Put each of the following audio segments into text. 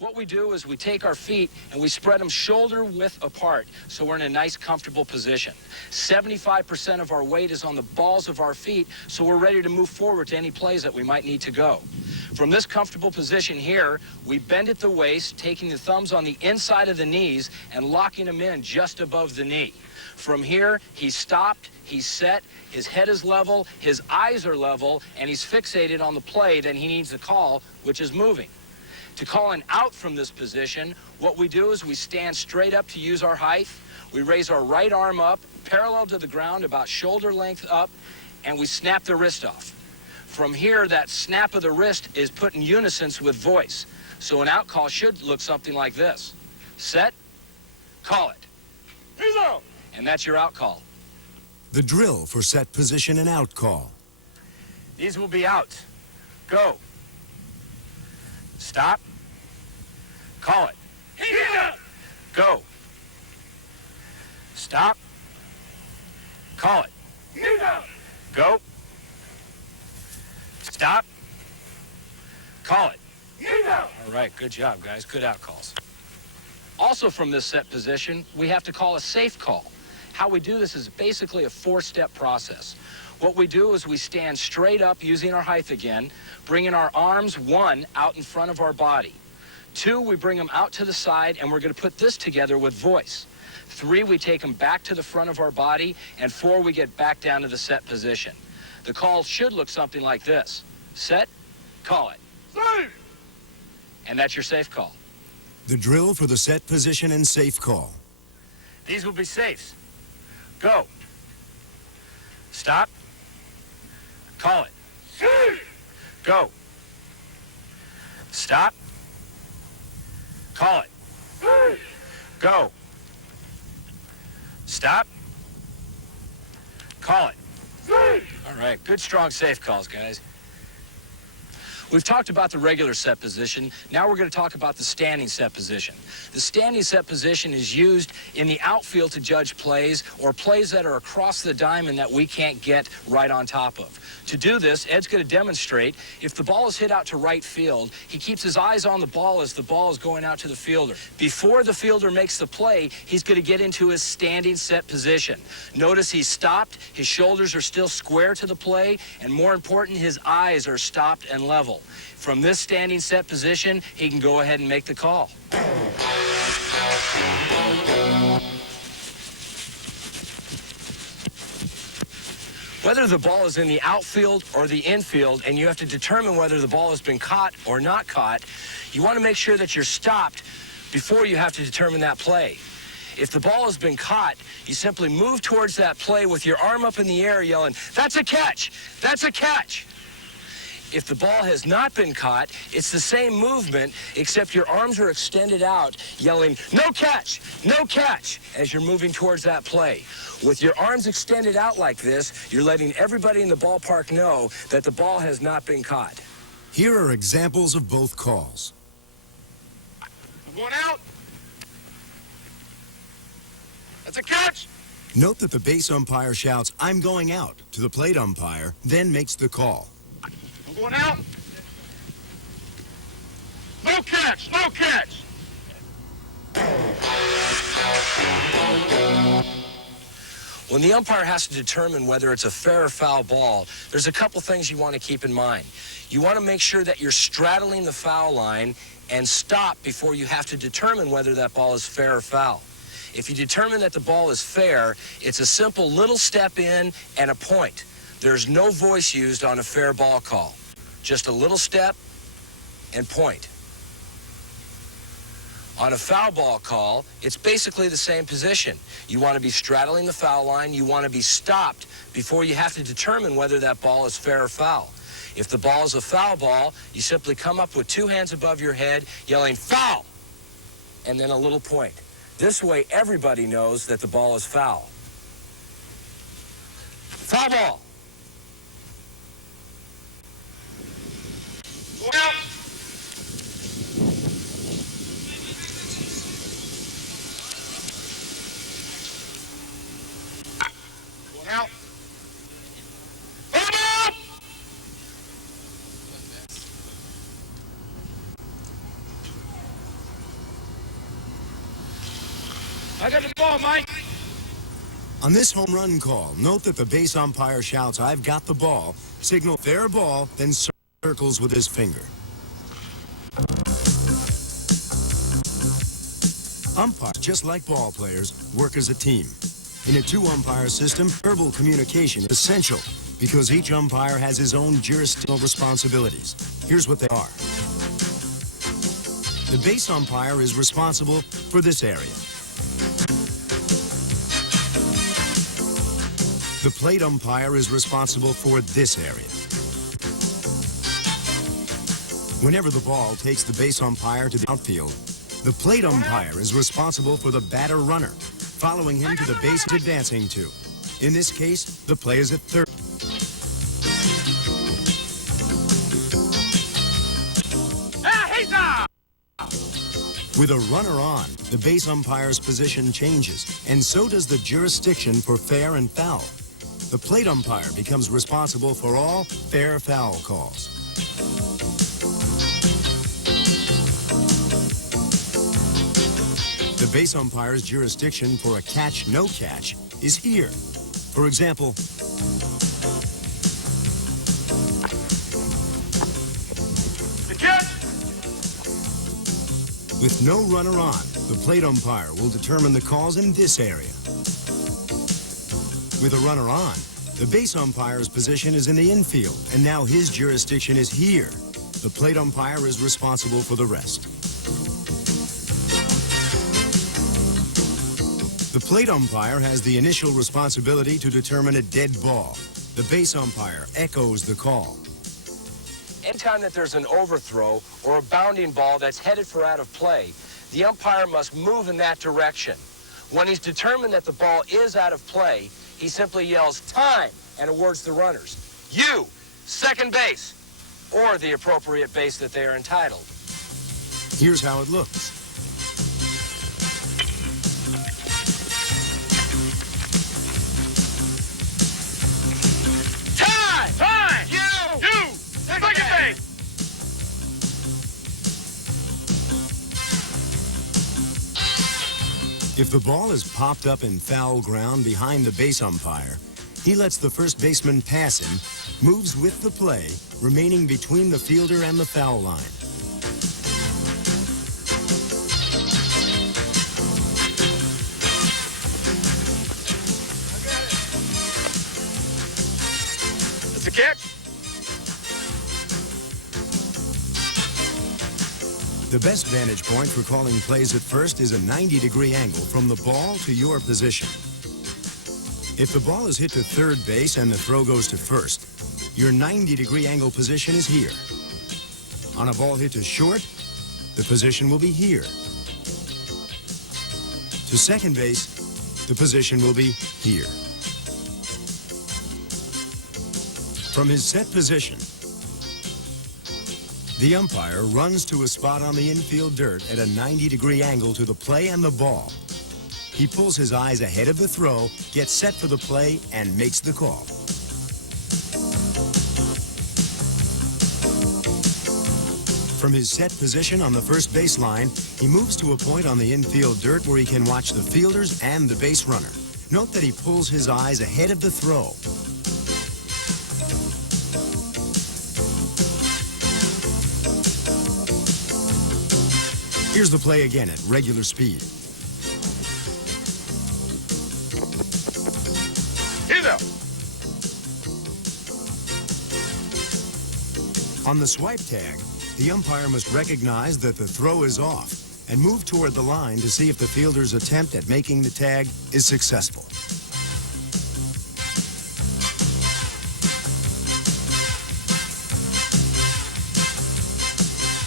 What we do is we take our feet and we spread them shoulder width apart so we're in a nice, comfortable position. 75% of our weight is on the balls of our feet, so we're ready to move forward to any plays that we might need to go. From this comfortable position here, we bend at the waist, taking the thumbs on the inside of the knees and locking them in just above the knee. From here, he's stopped, he's set, his head is level, his eyes are level, and he's fixated on the play that he needs to call, which is moving. To call an out from this position, what we do is we stand straight up to use our height. We raise our right arm up, parallel to the ground, about shoulder length up, and we snap the wrist off. From here, that snap of the wrist is put in unison with voice. So an out call should look something like this. Set, call it. He's out. And that's your out call. The drill for set position and out call. These will be out. Go. Stop. Call it. Go. Stop. Call it. Go. Stop. Call it. All right, good job, guys. Good out calls. Also from this set position, we have to call a safe call. How we do this is basically a four-step process. What we do is we stand straight up using our height again, bringing our arms, 1, out in front of our body. 2, we bring them out to the side, and we're going to put this together with voice. 3, we take them back to the front of our body, and 4, we get back down to the set position. The call should look something like this. Set, call it. Safe! And that's your safe call. The drill for the set position and safe call. These will be safes. Go. Stop. Call it. Safe! Go. Stop. Call it. Safe! Go. Stop. Call it. Safe! All right, good, strong, safe calls, guys. We've talked about the regular set position. Now we're going to talk about the standing set position. The standing set position is used in the outfield to judge plays or plays that are across the diamond that we can't get right on top of. To do this, Ed's going to demonstrate if the ball is hit out to right field, he keeps his eyes on the ball as the ball is going out to the fielder. Before the fielder makes the play, he's going to get into his standing set position. Notice he's stopped, his shoulders are still square to the play, and more important, his eyes are stopped and level. From this standing set position, he can go ahead and make the call. Whether the ball is in the outfield or the infield, and you have to determine whether the ball has been caught or not caught, you want to make sure that you're stopped before you have to determine that play. If the ball has been caught, you simply move towards that play with your arm up in the air yelling, "That's a catch! That's a catch!" If the ball has not been caught, it's the same movement, except your arms are extended out, yelling, "No catch! No catch!" as you're moving towards that play. With your arms extended out like this, you're letting everybody in the ballpark know that the ball has not been caught. Here are examples of both calls. I'm going out. That's a catch! Note that the base umpire shouts, "I'm going out," to the plate umpire, then makes the call. I'm going out. No catch! No catch! When the umpire has to determine whether it's a fair or foul ball, there's a couple things you want to keep in mind. You want to make sure that you're straddling the foul line and stop before you have to determine whether that ball is fair or foul. If you determine that the ball is fair, it's a simple little step in and a point. There's no voice used on a fair ball call. Just a little step and point. On a foul ball call, it's basically the same position. You want to be straddling the foul line. You want to be stopped before you have to determine whether that ball is fair or foul. If the ball is a foul ball, you simply come up with 2 hands above your head, yelling, "Foul!" and then a little point. This way, everybody knows that the ball is foul. Foul ball. Go out. Going out. Foul ball. I got the ball, Mike. On this home run call, note that the base umpire shouts, "I've got the ball," signal fair ball, then circles with his finger. Umpires, just like ball players, work as a team. In a two-umpire system, verbal communication is essential because each umpire has his own jurisdictional responsibilities. Here's what they are. The base umpire is responsible for this area. The plate umpire is responsible for this area. Whenever the ball takes the base umpire to the outfield, the plate umpire is responsible for the batter runner, following him to the base he's advancing to. In this case, the play is at third. With a runner on, the base umpire's position changes, and so does the jurisdiction for fair and foul. The plate umpire becomes responsible for all fair-foul calls. The base umpire's jurisdiction for a catch, no catch is here. For example, the catch! With no runner on, the plate umpire will determine the calls in this area. With a runner on, the base umpire's position is in the infield, and now his jurisdiction is here. The plate umpire is responsible for the rest. The plate umpire has the initial responsibility to determine a dead ball. The base umpire echoes the call. Anytime that there's an overthrow or a bounding ball that's headed for out of play, the umpire must move in that direction. When he's determined that the ball is out of play, he simply yells, "Time," and awards the runners, "You, second base," or the appropriate base that they are entitled. Here's how it looks. Time! You! Second base! If the ball is popped up in foul ground behind the base umpire, he lets the first baseman pass him, moves with the play, remaining between the fielder and the foul line. That's a catch. The best vantage point for calling plays at first is a 90-degree angle from the ball to your position. If the ball is hit to third base and the throw goes to first, your 90-degree angle position is here. On a ball hit to short, the position will be here. To second base, the position will be here. From his set position, the umpire runs to a spot on the infield dirt at a 90-degree angle to the play and the ball. He pulls his eyes ahead of the throw, gets set for the play, and makes the call. From his set position on the first baseline, he moves to a point on the infield dirt where he can watch the fielders and the base runner. Note that he pulls his eyes ahead of the throw. Here's the play again at regular speed. He's out. On the swipe tag, the umpire must recognize that the throw is off and move toward the line to see if the fielder's attempt at making the tag is successful.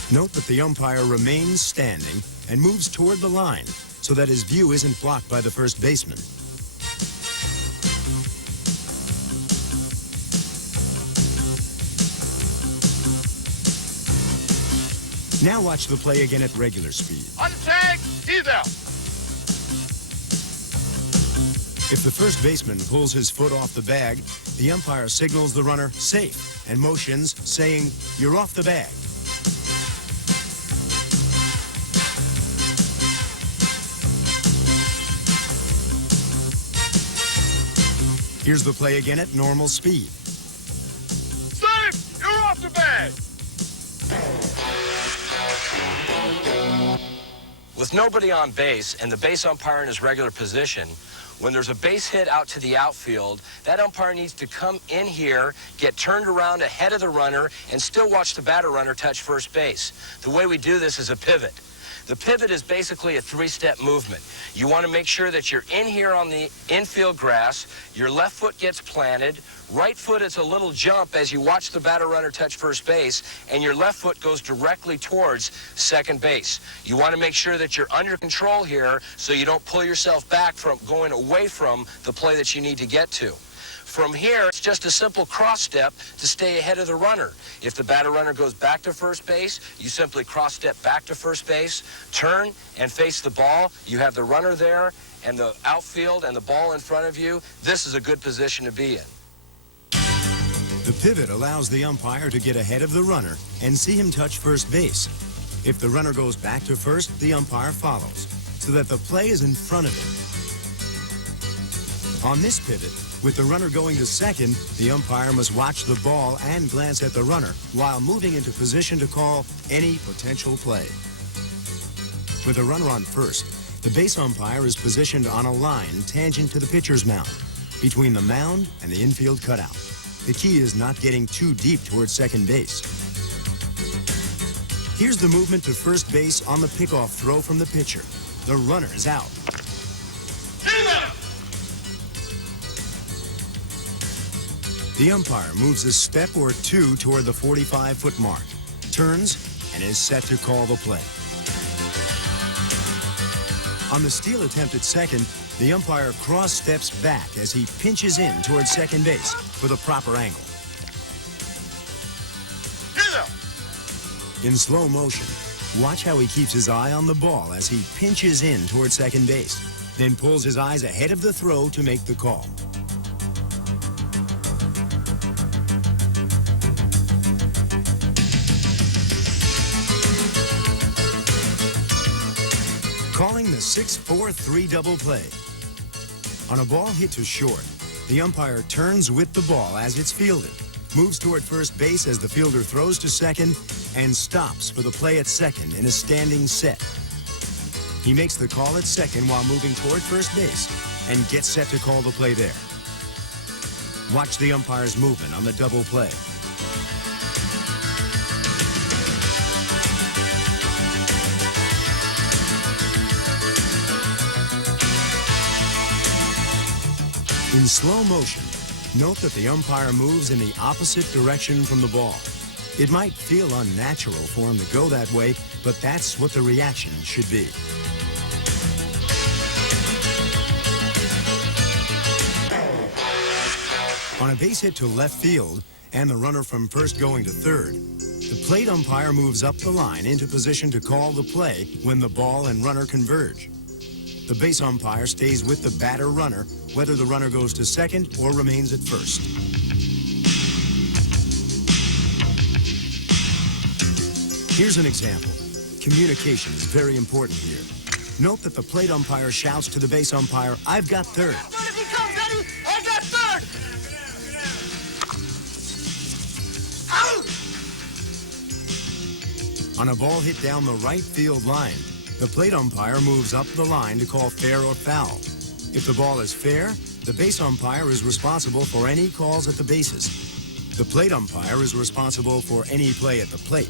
Note that the umpire remains standing and moves toward the line so that his view isn't blocked by the first baseman. Now watch the play again at regular speed. On the tag, he's out. If the first baseman pulls his foot off the bag, the umpire signals the runner safe and motions, saying, "You're off the bag." Here's the play again at normal speed. Safe! You're off the bag! With nobody on base and the base umpire in his regular position, when there's a base hit out to the outfield, that umpire needs to come in here, get turned around ahead of the runner, and still watch the batter runner touch first base. The way we do this is a pivot. The pivot is basically a three-step movement. You want to make sure that you're in here on the infield grass, your left foot gets planted, right foot is a little jump as you watch the batter runner touch first base, and your left foot goes directly towards second base. You want to make sure that you're under control here so you don't pull yourself back from going away from the play that you need to get to. From here, it's just a simple cross step to stay ahead of the runner. If the batter runner goes back to first base, you simply cross step back to first base, turn and face the ball. You have the runner there and the outfield and the ball in front of you. This is a good position to be in. The pivot allows the umpire to get ahead of the runner and see him touch first base. If the runner goes back to first, the umpire follows, so that the play is in front of him. On this pivot, with the runner going to second, the umpire must watch the ball and glance at the runner while moving into position to call any potential play. With a runner on first, the base umpire is positioned on a line tangent to the pitcher's mound, between the mound and the infield cutout. The key is not getting too deep towards second base. Here's the movement to first base on the pickoff throw from the pitcher. The runner is out. The umpire moves a step or two toward the 45-foot mark, turns, and is set to call the play. On the steal attempt at second, the umpire cross steps back as he pinches in towards second base for the proper angle. In slow motion, watch how he keeps his eye on the ball as he pinches in towards second base, then pulls his eyes ahead of the throw to make the call. Calling the 6-4-3 double play. On a ball hit to short, the umpire turns with the ball as it's fielded, moves toward first base as the fielder throws to second, and stops for the play at second in a standing set. He makes the call at second while moving toward first base and gets set to call the play there. Watch the umpire's movement on the double play. In slow motion, note that the umpire moves in the opposite direction from the ball. It might feel unnatural for him to go that way, but that's what the reaction should be. On a base hit to left field and the runner from first going to third, the plate umpire moves up the line into position to call the play when the ball and runner converge. The base umpire stays with the batter runner, whether the runner goes to second or remains at first. Here's an example. Communication is very important here. Note that the plate umpire shouts to the base umpire, "I've got third." If he comes, Eddie, I got third! Out! On a ball hit down the right field line, the plate umpire moves up the line to call fair or foul. If the ball is fair, the base umpire is responsible for any calls at the bases. The plate umpire is responsible for any play at the plate.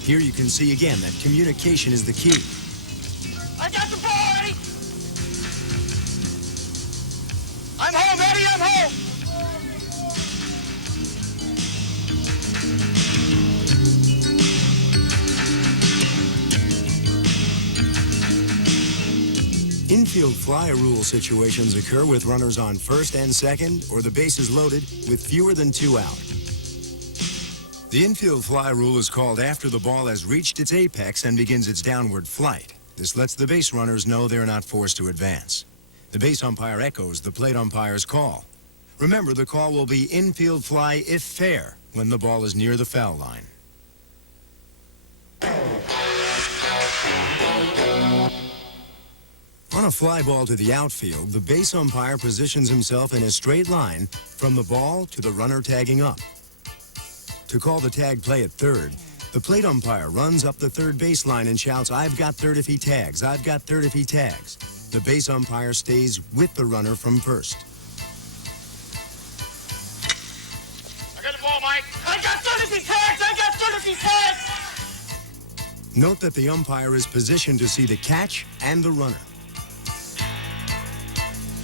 Here you can see again that communication is the key. I got the ball, Eddie! I'm home, Eddie, I'm home! Infield fly rule situations occur with runners on first and second or the bases loaded with fewer than 2 out. The infield fly rule is called after the ball has reached its apex and begins its downward flight. This lets the base runners know they're not forced to advance. The base umpire echoes the plate umpire's call. Remember, the call will be infield fly if fair when the ball is near the foul line. On a fly ball to the outfield, the base umpire positions himself in a straight line from the ball to the runner tagging up. To call the tag play at third, the plate umpire runs up the third base line and shouts, "I've got third if he tags, I've got third if he tags." The base umpire stays with the runner from first. I got the ball, Mike. I got third if he tags. I got third if he tags. Note that the umpire is positioned to see the catch and the runner.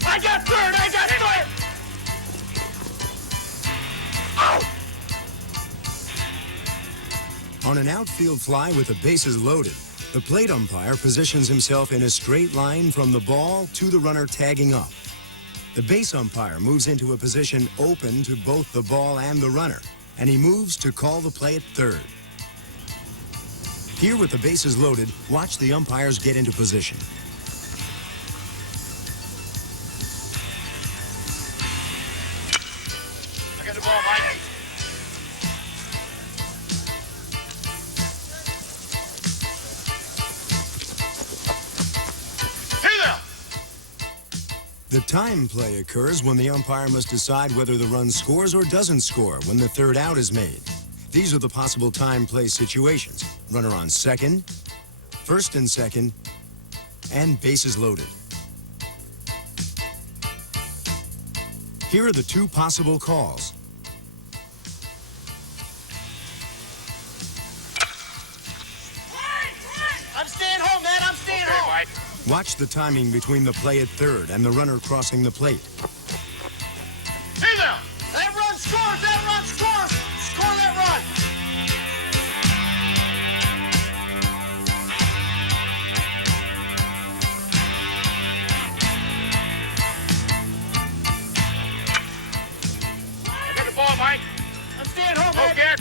I got third. I got third. Out. On an outfield fly with the bases loaded, the plate umpire positions himself in a straight line from the ball to the runner tagging up. The base umpire moves into a position open to both the ball and the runner, and he moves to call the play at third. Here with the bases loaded, watch the umpires get into position. I got the ball, Mike. The time play occurs when the umpire must decide whether the run scores or doesn't score when the third out is made. These are the possible time play situations: runner on second, first and second, and bases loaded. Here are the two possible calls. I'm staying home, man. I'm staying home. Mike. Watch the timing between the play at third and the runner crossing the plate. Hey there. That run scores. That run scores. Score that run. I got the ball, Mike. I'm staying home, man. Get.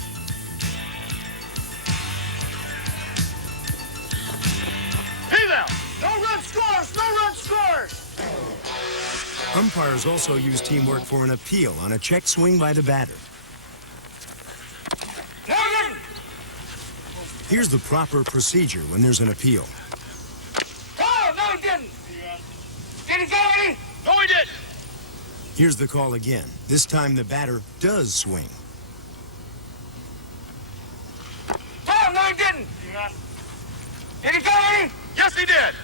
Hey there. No run scores! No run scores! Umpires also use teamwork for an appeal on a check swing by the batter. No, he didn't! Here's the proper procedure when there's an appeal. Oh, no, he didn't! Did he get any? No, he didn't! Here's the call again. This time the batter does swing. Oh, no, he didn't! Did he get any? Yes, he did!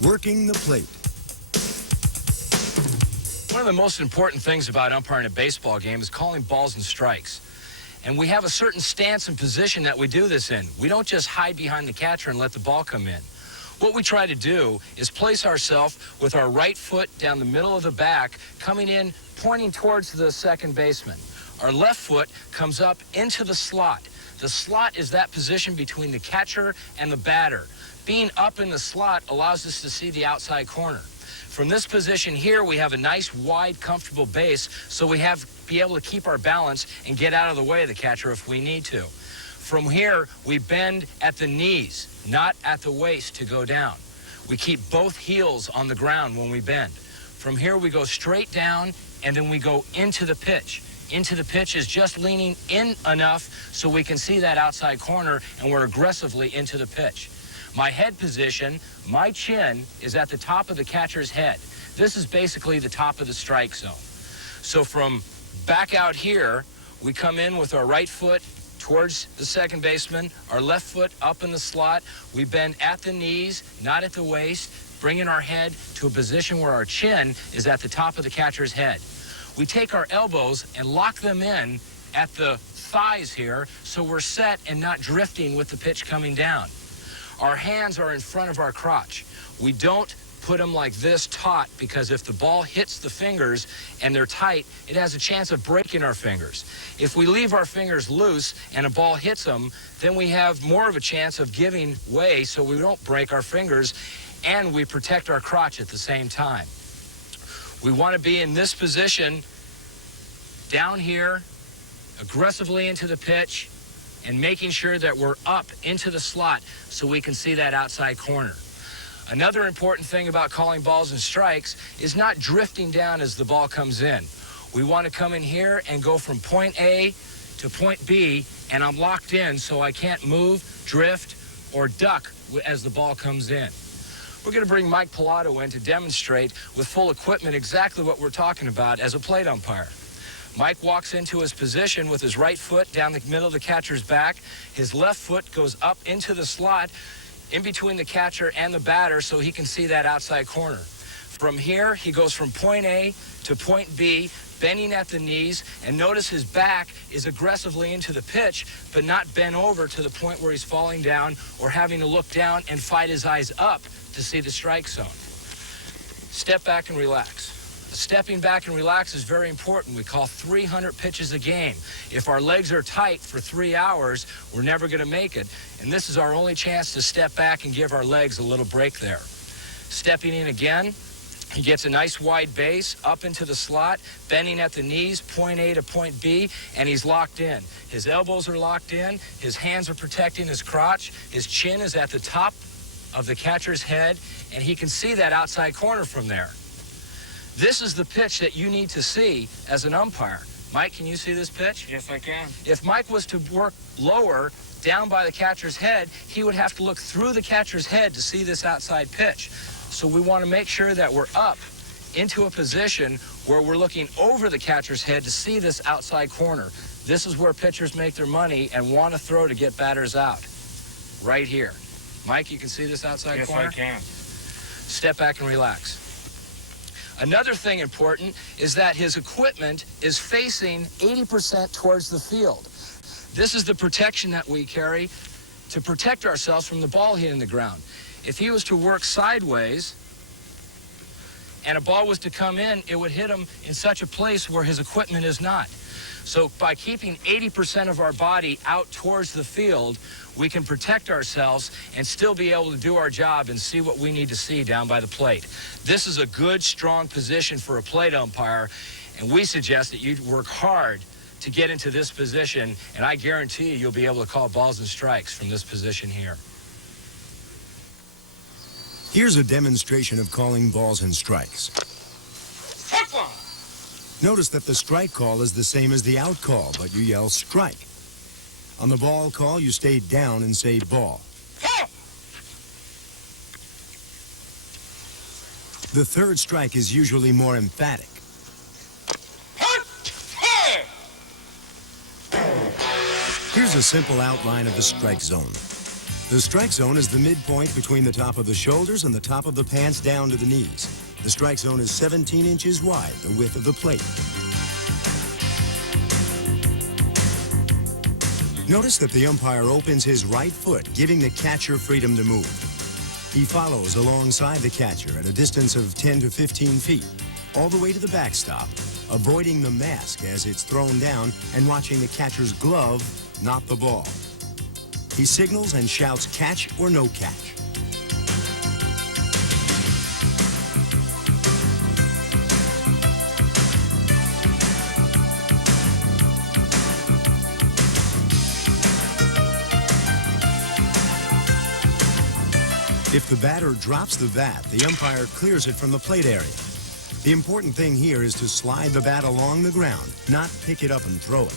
Working the plate. One of the most important things about umpiring a baseball game is calling balls and strikes. And we have a certain stance and position that we do this in. We don't just hide behind the catcher and let the ball come in. What we try to do is place ourselves with our right foot down the middle of the back, coming in, pointing towards the second baseman. Our left foot comes up into the slot. The slot is that position between the catcher and the batter. Being up in the slot allows us to see the outside corner. From this position here, we have a nice, wide, comfortable base, so we be able to keep our balance and get out of the way of the catcher if we need to. From here, we bend at the knees, not at the waist to go down. We keep both heels on the ground when we bend. From here, we go straight down, and then we go into the pitch. Into the pitch is just leaning in enough so we can see that outside corner, and we're aggressively into the pitch. My head position, my chin, is at the top of the catcher's head. This is basically the top of the strike zone. So from back out here, we come in with our right foot towards the second baseman, our left foot up in the slot. We bend at the knees, not at the waist, bringing our head to a position where our chin is at the top of the catcher's head. We take our elbows and lock them in at the thighs here so we're set and not drifting with the pitch coming down. Our hands are in front of our crotch. We don't put them like this taut because if the ball hits the fingers and they're tight, it has a chance of breaking our fingers. If we leave our fingers loose and a ball hits them, then we have more of a chance of giving way so we don't break our fingers and we protect our crotch at the same time. We want to be in this position down here, aggressively into the pitch, and making sure that we're up into the slot so we can see that outside corner. Another important thing about calling balls and strikes is not drifting down as the ball comes in. We want to come in here and go from point A to point B, and I'm locked in so I can't move, drift, or duck as the ball comes in. We're going to bring Mike Pilato in to demonstrate with full equipment exactly what we're talking about as a plate umpire. Mike walks into his position with his right foot down the middle of the catcher's back. His left foot goes up into the slot in between the catcher and the batter so he can see that outside corner. From here, he goes from point A to point B, bending at the knees, and notice his back is aggressively into the pitch, but not bent over to the point where he's falling down or having to look down and fight his eyes up to see the strike zone. Step back and relax. Stepping back and relax is very important. We call 300 pitches a game. If our legs are tight for 3 hours, we're never going to make it. And this is our only chance to step back and give our legs a little break there. Stepping in again, he gets a nice wide base up into the slot, bending at the knees, point A to point B, and he's locked in. His elbows are locked in, his hands are protecting his crotch, his chin is at the top of the catcher's head, and he can see that outside corner from there. This is the pitch that you need to see as an umpire. Mike, can you see this pitch? Yes, I can. If Mike was to work lower, down by the catcher's head, he would have to look through the catcher's head to see this outside pitch. So we want to make sure that we're up into a position where we're looking over the catcher's head to see this outside corner. This is where pitchers make their money and want to throw to get batters out. Right here. Mike, you can see this outside corner? Yes, I can. Step back and relax. Another thing important is that his equipment is facing 80% towards the field. This is the protection that we carry to protect ourselves from the ball hitting the ground. If he was to work sideways and a ball was to come in, it would hit him in such a place where his equipment is not. So by keeping 80% of our body out towards the field, we can protect ourselves and still be able to do our job and see what we need to see down by the plate. This is a good, strong position for a plate umpire, and we suggest that you work hard to get into this position, and I guarantee you'll be able to call balls and strikes from this position here. Here's a demonstration of calling balls and strikes. Football! Notice that the strike call is the same as the out call, but you yell strike. On the ball call, you stay down and say ball. The third strike is usually more emphatic. Here's a simple outline of the strike zone. The strike zone is the midpoint between the top of the shoulders and the top of the pants down to the knees. The strike zone is 17 inches wide, the width of the plate. Notice that the umpire opens his right foot, giving the catcher freedom to move. He follows alongside the catcher at a distance of 10 to 15 feet, all the way to the backstop, avoiding the mask as it's thrown down and watching the catcher's glove, not the ball. He signals and shouts catch or no catch. If the batter drops the bat, the umpire clears it from the plate area. The important thing here is to slide the bat along the ground, not pick it up and throw it.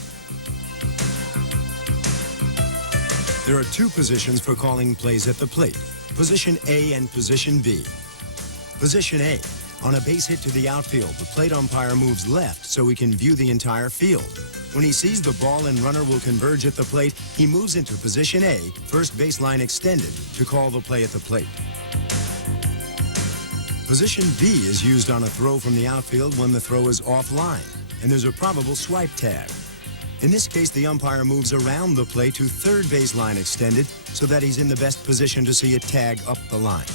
There are two positions for calling plays at the plate, position A and position B. Position A, on a base hit to the outfield, the plate umpire moves left so he can view the entire field. When he sees the ball and runner will converge at the plate, he moves into position A, first baseline extended, to call the play at the plate. Position B is used on a throw from the outfield when the throw is offline, and there's a probable swipe tag. In this case, the umpire moves around the plate to third baseline extended so that he's in the best position to see a tag up the line.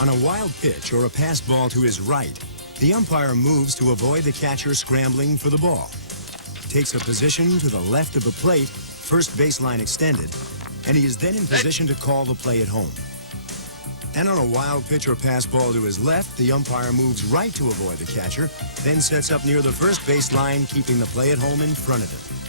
On a wild pitch or a passed ball to his right, the umpire moves to avoid the catcher scrambling for the ball. Takes a position to the left of the plate, first baseline extended, and he is then in position to call the play at home. And on a wild pitch or pass ball to his left, the umpire moves right to avoid the catcher, then sets up near the first baseline, keeping the play at home in front of him.